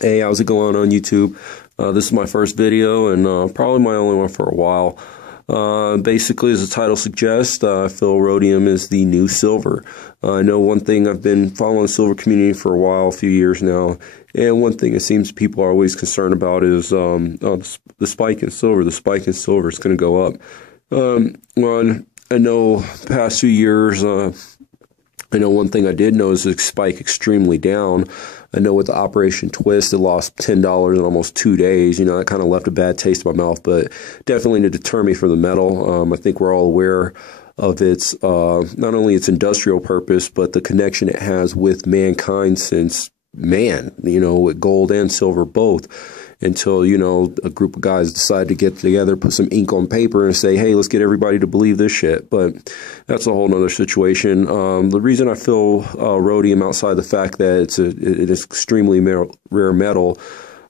Hey, how's it going on YouTube? This is my first video and probably my only one for a while. Basically, as the title suggests, I feel rhodium is the new silver. I know one thing, I've been following the silver community for a while, a few years now, and one thing it seems people are always concerned about is the spike in silver. The spike in silver is going to go up. Well, I know past few years, I know one thing I did know is it spiked extremely down. I know with the Operation Twist, it lost $10 in almost 2 days. You know, that kind of left a bad taste in my mouth, but definitely to deter me from the metal. I think we're all aware of its, not only its industrial purpose, but the connection it has with mankind since with gold and silver both. Until, a group of guys decide to get together, put some ink on paper and say, hey, let's get everybody to believe this shit. But that's a whole nother situation. The reason I feel rhodium, outside the fact that it is extremely rare metal,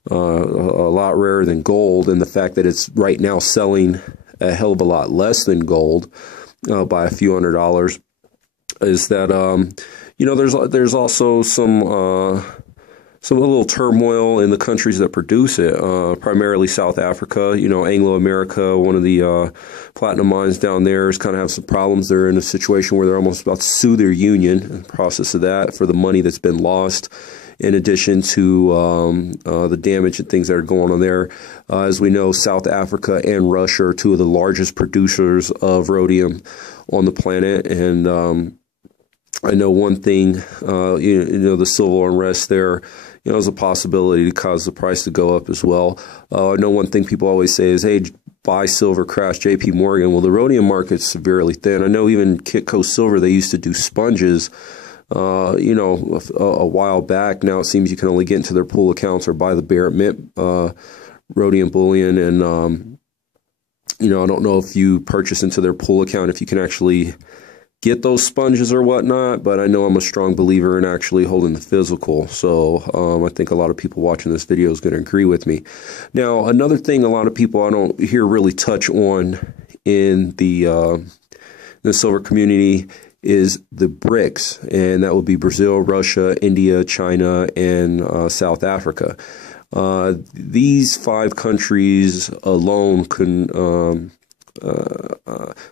a lot rarer than gold, and the fact that it's right now selling a hell of a lot less than gold by a few $100s, is that, there's also some little turmoil in the countries that produce it, primarily South Africa. Anglo-America, one of the platinum mines down there, is kind of have some problems. They're in a situation where they're almost about to sue their union in the process of that for the money that's been lost, in addition to the damage and things that are going on there. As we know, South Africa and Russia are two of the largest producers of rhodium on the planet, and I know one thing, the civil unrest there, is a possibility to cause the price to go up as well. I know one thing people always say is, hey, buy silver, crash JP Morgan. Well, the rhodium market's severely thin. I know even Kitco Silver, they used to do sponges, a while back. Now it seems you can only get into their pool accounts or buy the Barrett Mint rhodium bullion. And, I don't know if you purchase into their pool account, if you can actually get those sponges or whatnot, but I know I'm a strong believer in actually holding the physical. So I think a lot of people watching this video is going to agree with me. Now, another thing a lot of people I don't hear really touch on in the silver community is the BRICS, and that would be Brazil, Russia, India, China, and South Africa. These 5 countries alone can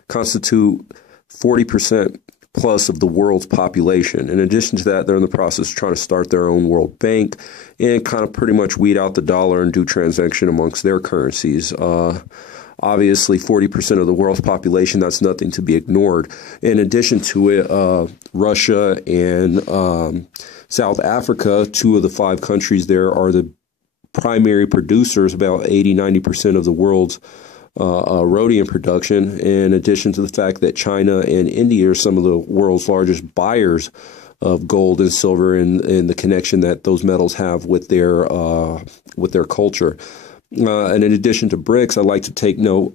constitute 40% plus of the world's population. In addition to that, they're in the process of trying to start their own world bank and kind of pretty much weed out the dollar and do transaction amongst their currencies. Obviously, 40% of the world's population, that's nothing to be ignored. In addition to it, Russia and South Africa, 2 of the 5 countries there, are the primary producers, about 80–90% of the world's rhodium production, in addition to the fact that China and India are some of the world's largest buyers of gold and silver, and the connection that those metals have with their culture. And in addition to BRICS, I'd like to take note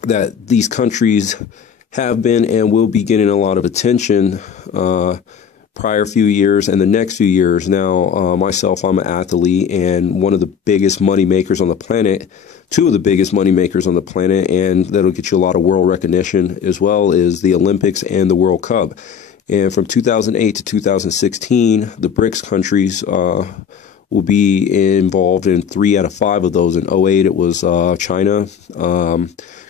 that these countries have been and will be getting a lot of attention prior few years and the next few years. Now, myself, I'm an athlete, and one of the biggest money makers on the planet, 2 of the biggest money makers on the planet, and that'll get you a lot of world recognition as well, is the Olympics and the World Cup. And from 2008 to 2016, the BRICS countries will be involved in 3 out of 5 of those. In 2008, it was China.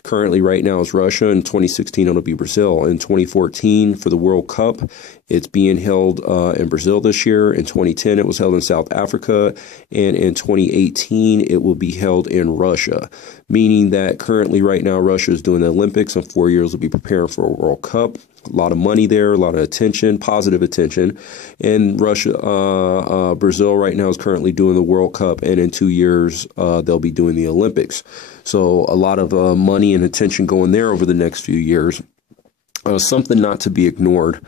Currently, right now, is Russia. In 2016, it'll be Brazil. In 2014, for the World Cup, it's being held in Brazil this year. In 2010, it was held in South Africa. And in 2018, it will be held in Russia, meaning that currently, right now, Russia is doing the Olympics. In 4 years, will be preparing for a World Cup. A lot of money there, a lot of attention, positive attention. And Brazil right now is currently doing the World Cup, and in 2 years, they'll be doing the Olympics. So a lot of money and attention going there over the next few years. Something not to be ignored,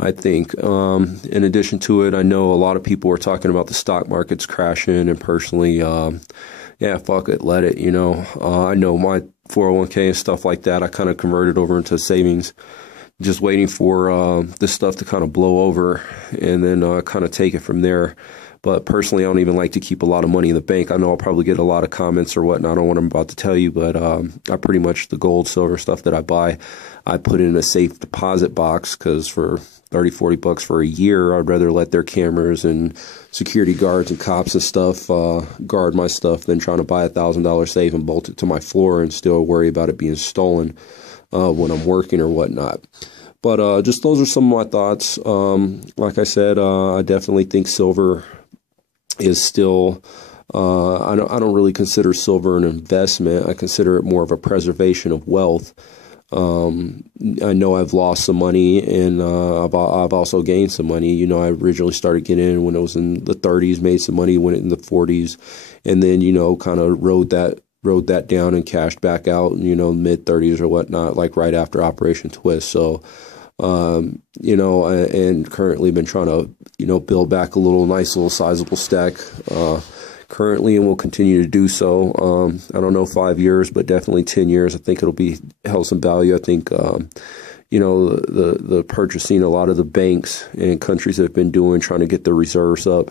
I think. In addition to it, I know a lot of people are talking about the stock markets crashing, and personally, yeah, fuck it, let it, I know my 401k and stuff like that, I kind of converted over into savings just waiting for this stuff to kind of blow over and then kind of take it from there. But personally, I don't even like to keep a lot of money in the bank. I know I'll probably get a lot of comments or whatnot on what I'm about to tell you, but I pretty much, the gold, silver stuff that I buy, I put in a safe deposit box, because for 30, 40 bucks for a year, I'd rather let their cameras and security guards and cops and stuff guard my stuff than trying to buy $1,000 safe and bolt it to my floor and still worry about it being stolen when I'm working or whatnot. But just those are some of my thoughts. Like I said, I definitely think silver is still, I don't really consider silver an investment. I consider it more of a preservation of wealth. I know I've lost some money, and I've also gained some money. You know, I originally started getting in when it was in the 30s, made some money when it in the 40s, and then, you know, kind of rode that down and cashed back out, you know, mid 30s or whatnot, like right after Operation Twist. So, you know, and currently been trying to, you know, build back a nice little sizable stack, currently, and will continue to do so. I don't know, 5 years, but definitely 10 years. I think it'll be held some value. I think, you know, the purchasing, a lot of the banks and countries have been doing, trying to get their reserves up,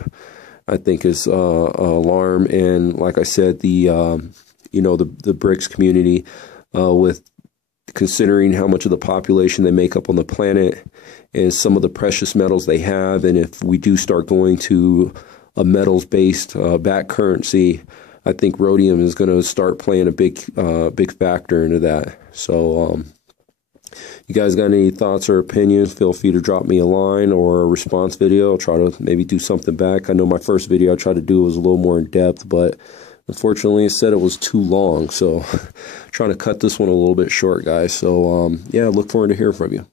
I think is alarm. And like I said, you know, the BRICS community, with considering how much of the population they make up on the planet and some of the precious metals they have, and if we do start going to a metals-based back currency, I think rhodium is going to start playing a big factor into that. So, you guys got any thoughts or opinions? Feel free to drop me a line or a response video. I'll try to maybe do something back. I know my first video I tried to do was a little more in depth, but unfortunately it said it was too long. So, trying to cut this one a little bit short, guys. So, yeah, look forward to hearing from you.